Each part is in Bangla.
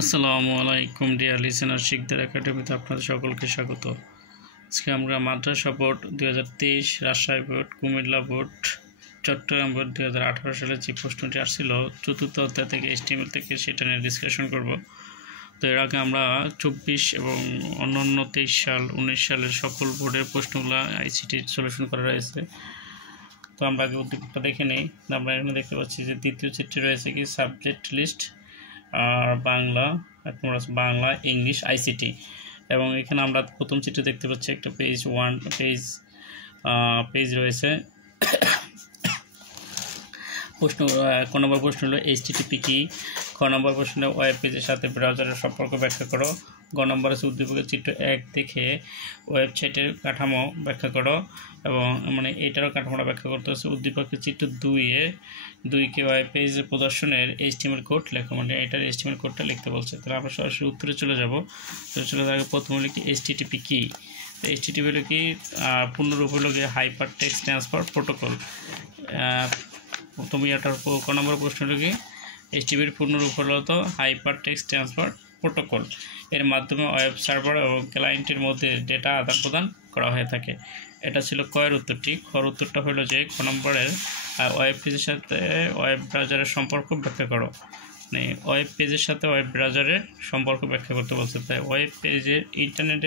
আসসালামু আলাইকুম ডিয়ার লিসেনার, শিকদার একাডেমিতে আপনাদের সকলকে স্বাগত। আজকে আমরা মাদ্রাসা board 2023, Rajshahi board, Comilla board, Chittagong board 2018 সালে যে প্রশ্নটি আসছিল চতুর্থ অধ্যায় থেকে HTML থেকে, সেটা নিয়ে ডিসকাশন করব। তো এর আগে আমরা 24 এবং অন্যান্য 23 সাল 19 সালের সকল বোর্ডের প্রশ্নগুলো ICT সলিউশন করা রয়েছে। তো আমরা আগে উদ্দীপকটা দেখে নিই। আমরা এখানে দেখতে পাচ্ছি যে দ্বিতীয় চিত্রে রয়েছে কি সাবজেক্ট লিস্ট আর বাংলা, ইংলিশ, ICT। এবং এখানে আমরা প্রথম চিত্রে দেখতে পাচ্ছি একটা পেজ রয়েছে। প্রশ্ন ক নম্বর প্রশ্ন হলো HTTP কি, খ নম্বর প্রশ্ন হলো ওয়েব পেজের সাথে ব্রাউজারের সম্পর্ক ব্যাখ্যা করো, গ নম্বর আছে উদ্দীপকের চিত্র 1 দেখে ওয়েবসাইটের কাঠামো ব্যাখ্যা করো, এবং মানে এটারও কাঠামোটা ব্যাখ্যা করতে হচ্ছে। উদ্দীপকের চিত্র 2কে ওয়েব পেজের প্রদর্শনের HTML কোড লেখো, মানে এটার HTML কোডটা লিখতে বলছে। তাহলে আমরা সরাসরি উত্তরে চলে যাব। তো চলে যাওয়ার আগে প্রথমে লিখি HTTP কি। তো HTTP হলো কি, পূর্ণরূপ হলো গিয়ে হাইপার টেক্সট ট্রান্সফার প্রোটোকল। তুমি এটার ক নম্বর প্রশ্ন হলো কি HTTPর পূর্ণরূপ হলো তো হাইপার টেক্সট ট্রান্সফার প্রোটোকল। এর মাধ্যমে ওয়েব সার্ভার এবং ক্লায়েন্টের মধ্যে ডেটা আদান প্রদান করা হয়ে থাকে। এটা ছিল কয়ের উত্তরটি। খর উত্তরটা হলো যে খ নম্বরের ওয়েব পেজের সাথে ওয়েব ব্রাউজারের সম্পর্ক ব্যাখ্যা করো। মানে ওয়েব পেজের সাথে ওয়েব ব্রাউজারের সম্পর্ক ব্যাখ্যা করতে বলছে। তাই ওয়েব পেজের ইন্টারনেট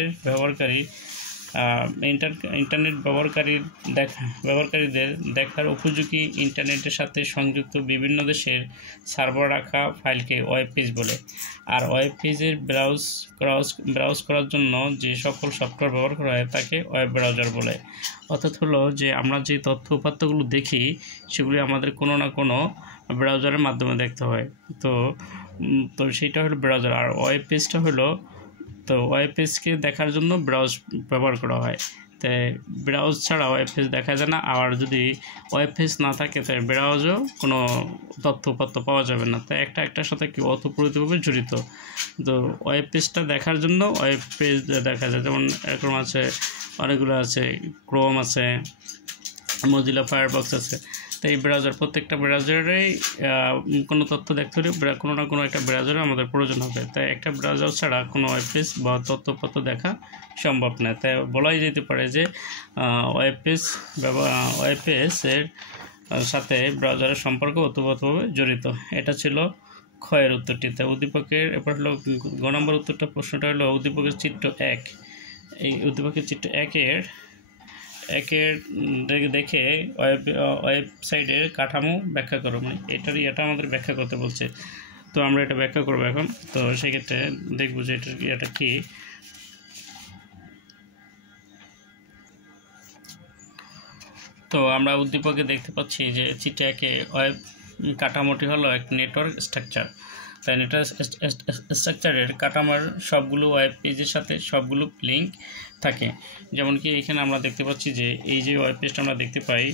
ব্যবহারকারীদের দেখার উপযোগী ইন্টারনেটের সাথে সংযুক্ত বিভিন্ন দেশের সার্ভার রাখা ফাইলকে ওয়েব পেজ বলে। আর ওয়েব পেজের ব্রাউজ করার জন্য যে সকল সফটওয়্যার ব্যবহার করা হয় তাকে ওয়েব ব্রাউজার বলে। অর্থাৎ হলো যে আমরা যে তথ্য উপাত্তগুলো দেখি সেগুলি আমাদের কোনো না কোনো ব্রাউজারের মাধ্যমে দেখতে হয়। তো সেইটা হলো ব্রাউজার। আর ওয়েব পেজটা হলো, তো ওয়েব পেজকে দেখার জন্য ব্রাউজ ব্যবহার করা হয়। তাই ব্রাউজ ছাড়া ওয়েব পেজ দেখা যায় না। আর যদি ওয়েব পেজ না থাকে তাই ব্রাউজও কোনো তথ্য উপাত্ত পাওয়া যাবে না। তাই একটার সাথে কি ওতপ্রোতভাবে জড়িত। তো ওয়েব পেজটা দেখার জন্য ওয়েব পেজ দেখা যায়, যেমন এরকম আছে, অনেকগুলো আছে, ক্রোম আছে, মজিলা ফায়ারবক্স আছে। তো এই ব্রাউজার, প্রত্যেকটা ব্রাউজারেই কোনো তথ্য দেখতে হলে কোনো না কোনো একটা ব্রাউজারে আমাদের প্রয়োজন হবে। তাই একটা ব্রাউজার ছাড়া কোনো ওয়েব পেজ বা তথ্যপত্র দেখা সম্ভব নয়। তাই বলাই যেতে পারে যে ওয়েব পেজের সাথে ব্রাউজারের সম্পর্ক ওতপ্রোতভাবে জড়িত। এটা ছিল ক্ষয়ের উত্তরটি। তাই উদ্দীপকের এরপর হলো গ নম্বর উত্তরটা, প্রশ্নটা হলো উদ্দীপকের চিত্র 1। এই উদ্দীপকের চিত্র একের দেখে ওয়েবসাইটের কাঠামো ব্যাখ্যা করো। মানে এটা আমাদের ব্যাখ্যা করতে বলছে। তো আমরা এটা ব্যাখ্যা করবো এখন। তো সেক্ষেত্রে দেখবো যে এটা কি। তো আমরা উদ্দীপকে দেখতে পাচ্ছি যে চিত্র 1-এ ওয়েব কাঠামোটি হলো একটা নেটওয়ার্ক স্ট্রাকচার। তাই নেটওয়ার্ক স্ট্রাকচারের কাঠামোর সবগুলো ওয়েব পেজের সাথে সবগুলো লিঙ্ক থাকে। যেমন কি এখানে আমরা দেখতে পাচ্ছি যে এই যে ওয়েব পেজটা আমরা দেখতে পাই,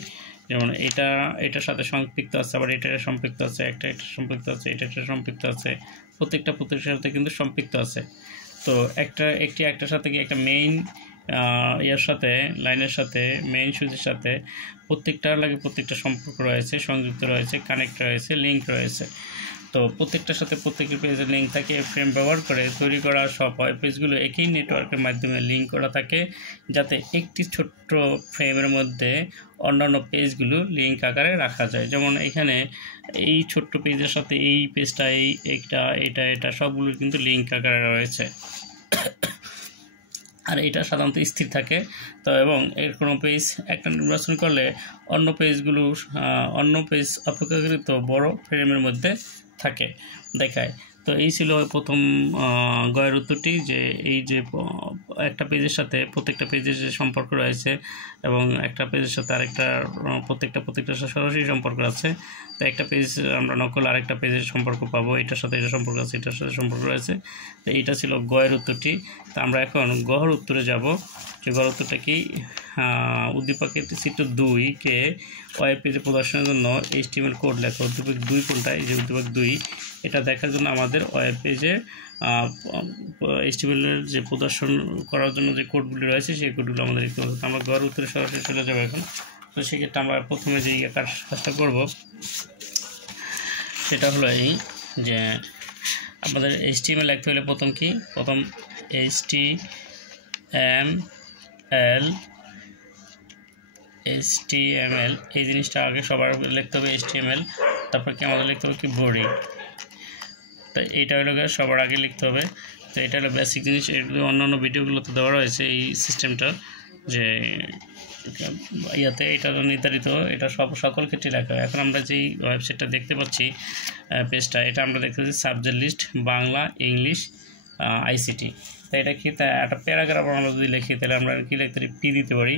যেমন এটার সাথে সম্পৃক্ত আছে, আবার এটা সম্পৃক্ত আছে, এটা সম্পৃক্ত আছে, এটা সম্পৃক্ত আছে, প্রত্যেকটার সাথে কিন্তু সম্পৃক্ত আছে। তো একটার সাথে কি একটা মেইন লাইনের সাথে মেইন সুইচের সাথে প্রত্যেকটা সম্পর্ক রয়েছে, সংযুক্ত রয়েছে, কানেক্ট রয়েছে, লিঙ্ক রয়েছে। তো প্রত্যেকটার সাথে প্রত্যেকের পেজের লিঙ্ক থাকে। ফ্রেম ব্যবহার করে তৈরি করা সব ওয়েব পেজগুলো একই নেটওয়ার্কের মাধ্যমে লিঙ্ক করা থাকে, যাতে একটি ছোট্ট ফ্রেমের মধ্যে অন্যান্য পেজগুলো লিঙ্ক আকারে রাখা যায়। যেমন এখানে এই ছোট্ট পেজের সাথে এই পেজটা, এটা সবগুলো কিন্তু লিঙ্ক আকারে রয়েছে। আর এটা সাধারণত স্থির থাকে। তো এবং এর কোনো পেজ একটা নির্বাচন করলে অন্য পেজ অপেক্ষাকৃত বড় ফ্রেমের মধ্যে দেখায়। তো এই ছিল প্রথম গয়ের উত্তরটি, যে এই যে একটা পেজের সাথে প্রত্যেকটা পেজের যে সম্পর্ক রয়েছে এবং একটা পেজের সাথে আরেকটা প্রত্যেকটার সাথে সরাসরি সম্পর্ক আছে। তো একটা পেজ আমরা নকল আরেকটা পেজের সম্পর্ক পাবো, এটার সাথে এটা সম্পর্ক আছে, এটার সাথে সম্পর্ক রয়েছে। তো এইটা ছিল গয়ের উত্তরটি। তো আমরা এখন গহর উত্তরে যাব। যে গহর উত্তরটা কি, উদ্দীপকের চিত্র 2-কে ওয়েব পেজে প্রদর্শনের জন্য HTML কোড লেখো। উদ্দীপক 2 কোনটা? এই যে উদ্দীপক 2, এটা দেখার জন্য আমাদের ওয়েব পেজে HTML এর যে প্রদর্শন করার জন্য যে কোডগুলি রয়েছে সেই কোডগুলো আমাদের লিখতে হবে। আমরা গহর উত্তরে সরাসরি চলে যাবো এখন। তো সেক্ষেত্রে আমরা প্রথমে যে কাজটা করব সেটা হলো এই যে আমাদের HTML লিখতে হলে প্রথম HTML এই জিনিসটা আগে সবার লিখতে হবে HTML, তারপর কি আমাদের লিখতে হবে কি বডি। তো এইটা হলো সবার আগে লিখতে হবে। তো এটা হলো বেসিক জিনিস, এগুলো অন্যান্য ভিডিওগুলোতে দেওয়া রয়েছে এই সিস্টেমটা, যে ইয়াতে এটা নির্ধারিত, এটা সকল ক্ষেত্রে লেখা হয়। এখন আমরা যেই ওয়েবসাইটটা দেখতে পাচ্ছি পেজটা, এটা আমরা দেখতে পাচ্ছি subject list Bangla, English, ICT। তাই এটা কি একটা প্যারাগ্রাফ আমরা যদি লিখি তাহলে আমরা কি লিখতে পারি, পি দিতে পারি,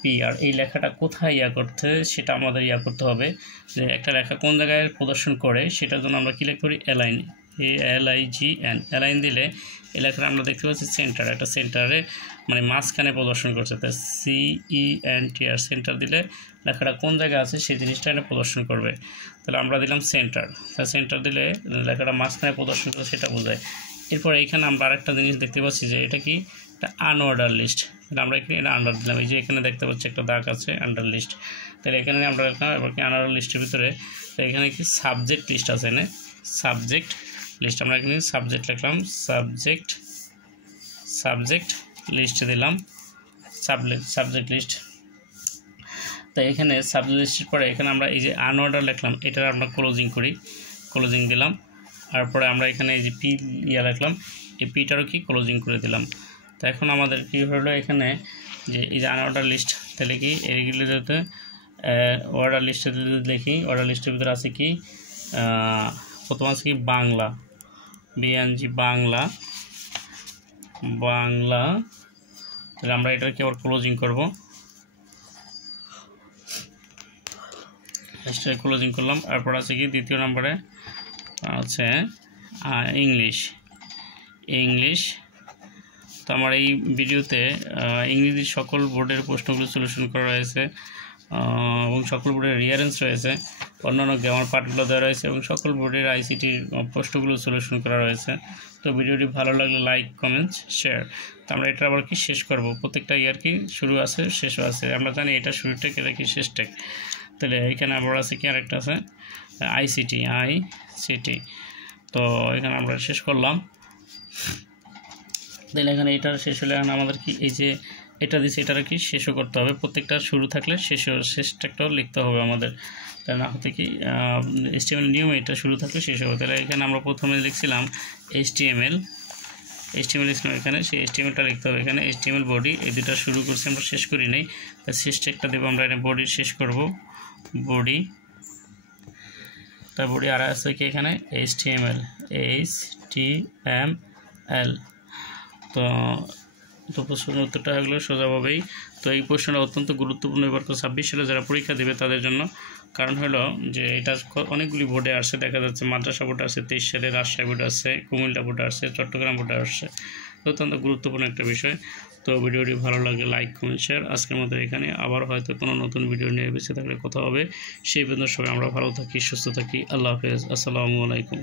পি। আর এই লেখাটা কোথায় করতে সেটা আমাদের করতে হবে, যে একটা লেখা কোন জায়গায় প্রদর্শন করে সেটার জন্য আমরা কি লিখতে পারি, অ্যালাইন, ALIGN। অ্যালাইন দিলে এই লেখাটা আমরা দেখতে পাচ্ছি সেন্টার, একটা সেন্টারে মানে মাঝখানে প্রদর্শন করছে। তো CENTR সেন্টার দিলে লেখাটা কোন জায়গায় আছে সেই জিনিসটা এটা প্রদর্শন করবে। তাহলে আমরা দিলাম সেন্টার, সেন্টার দিলে লেখাটা মাঝখানে প্রদর্শন করে সেটা বোঝায়। এরপর এইখানে আমরা আরেকটা জিনিস দেখতে পাচ্ছি যে এটা কি, একটা আনঅর্ডার লিস্ট। তাহলে আমরা এখানে এটা আন্ডার দিলাম, এই যে এখানে দেখতে পাচ্ছি একটা দাগ আছে আন্ডার লিস্ট। তাহলে এখানে আমরা লিখলাম, এবার কি আনঅর্ডার লিস্টের ভিতরে তো এখানে কি সাবজেক্ট লিস্ট আছে, এখানে সাবজেক্ট লিস্ট, আমরা এখানে সাবজেক্ট লিখলাম, সাবজেক্ট লিস্ট দিলাম, সাবজেক্ট লিস্ট। তাই এখানে সাবজেক্ট লিস্টের পরে এখানে আমরা এই যে আনঅর্ডার লিখলাম, এটা আমরা ক্লোজিং করি, ক্লোজিং দিলাম। তারপরে আমরা এখানে এই যে পি লিখলাম, এই পিটারও কি ক্লোজিং করে দিলাম। তো এখন আমাদের কি হলো এখানে যে এই যে আনঅর্ডার লিস্ট, তাহলে কি এইগুলো যাতে অর্ডার লিস্টে যদি লিখি, অর্ডার লিস্টের ভিতরে আছে কি প্রথম আছে কি বাংলা, BNG বাংলা, তাহলে আমরা এটাকে আবার ক্লোজিং করব, ক্লোজিং করলাম। তারপর আছে কি দ্বিতীয় নম্বরে আছে ইংলিশ। তো আমার এই ভিডিওতে ইংরেজি সকল বোর্ডের প্রশ্নগুলো সলিউশন করা রয়েছে এবং সকল বোর্ডের রিয়ারেন্স রয়েছে, অন্যান্য গ্রামার পার্টগুলো দেওয়া রয়েছে এবং সকল বোর্ডের ICTর প্রশ্নগুলো সলিউশন করা রয়েছে। তো ভিডিওটি ভালো লাগলে লাইক, কমেন্টস, শেয়ার। তো আমরা এটা আবার কি শেষ করব, প্রত্যেকটা ইয়ার কি শুরু আছে শেষও আছে, আমরা জানি এটা শুরু টেক এটা কি শেষ টেক। তাহলে এখানে আবার আছে কি আরেকটা আছে ICT। তো এখানে আমরা শেষ করলাম। তাহলে এখানে এটা শেষ হলে এখন আমাদের কি এই যে এটা দিচ্ছে এটার কি শেষও করতে হবে, প্রত্যেকটা শুরু থাকলে শেষটাও লিখতে হবে আমাদের। তাই না হতে কি HTML নিয়মে এটা শুরু থাকলে শেষ হবে। তাহলে এখানে আমরা প্রথমে লিখছিলাম HTML লিখছিলাম, এখানে সেই HTMLটা লিখতে হবে, এখানে HTML বডি, এই দুটা শুরু করছি আমরা শেষ করি নাই, তাই শেষটা একটা দেবো আমরা, এখানে বডি শেষ করব, বডি। তার বডি আর আছে কি এখানে HTML। তো প্রশ্নের উত্তরটা হলো সোজাভাবেই। তো এই প্রশ্নটা অত্যন্ত গুরুত্বপূর্ণ এবার 26 সালে যারা পরীক্ষা দেবে তাদের জন্য, কারণ হলো যে এটা অনেকগুলি বোর্ডে আসছে, দেখা যাচ্ছে মাদ্রাসা বোর্ডে আসছে 23 সালে, রাজশাহী বোর্ডে আসছে, কুমিল্লা বোর্ডে আসছে, চট্টগ্রাম বোর্ডে আসছে। অত্যন্ত গুরুত্বপূর্ণ একটা বিষয়। তো ভিডিওটি ভালো লাগলে লাইক, কমেন্ট, শেয়ার। আজকের মতো এখানে, আবার হয়তো কোনো নতুন ভিডিও নিয়ে বেঁচে থাকলে কথা হবে। সেই পর্যন্ত সবাই আমরা ভালো থাকি, সুস্থ থাকি। আল্লাহ হাফেজ, আসসালামু আলাইকুম।